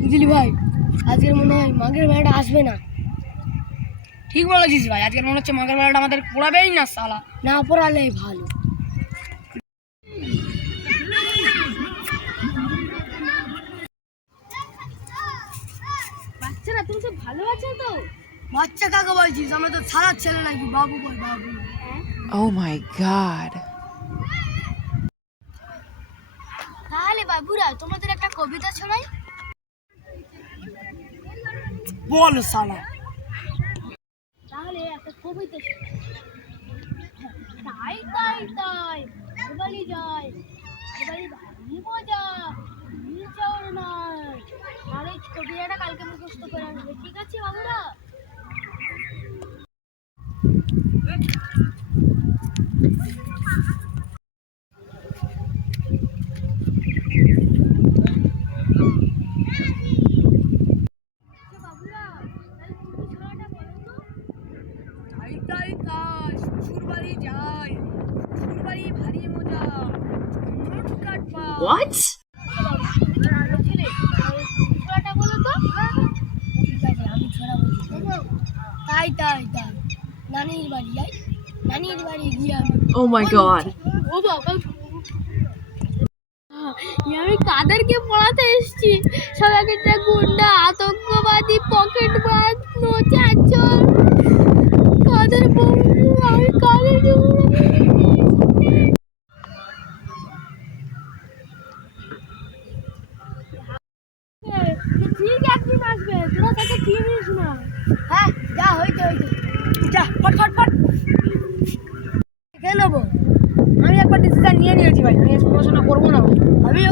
বুঝলি ভাই, আজকের মনে হয় মাঘের মেলাটা আসবে না। ঠিক বলেছিস ভাই, আজকের মনে হচ্ছে মাঘের মেলাটা আমাদের পড়াবেই না সালা। না পড়ালেই ভালো। বাচ্চারা তুমি সব ভালো আছো তো? বাচ্চা কাকে বলছিস? আমরা তো সারা ছেলে নাকি, বাবু বল বাবু। Oh my god. তাহলে বাবুরা তোমাদের একটা কবিতা শোনাই। বল সালা। তাহলে একটা কবিতা শোনাই। তাই তাই তাই বাড়ি যায়, বাড়ি ভারী মজা, নিচর নয়। আর এই কবিতাটা কালকে মুখস্থ করে আসবে, ঠিক আছে বাবুরা? বাবুরা তাহলে তুমি ছড়াটা বলো তো। তাই তাই তাই শ্বশুর বাড়ি যায়, শ্বশুর বাড়ি ভারী মজা, কাট পা। What? ছেলে ছড়াটা বলো তো। ঠিক আছে, আমি ছড়া বলছি। তাই তাই তাই নানির বাড়ি যাই, নানির বাড়ি গিয়ে আমি Oh my god. ও বাবা, আমি কাদেরকে পড়াতে এসেছি? সব একটা গুন্ডা, আতঙ্কবাদী, পকেট মার, নোচাচর, কাদের বন্ধু, আমি কাদেরকে ঠিক একদিন আসবে, তোরা তাকে চিনিস না। হ্যাঁ যা হইতে হইতে যা ফট ফট ফট। খেয়ে নেবো। আমি একবার ডিসিশন নিয়ে নিয়েছি ভাই, আমি পড়াশোনা করবো না ভাই। আমিও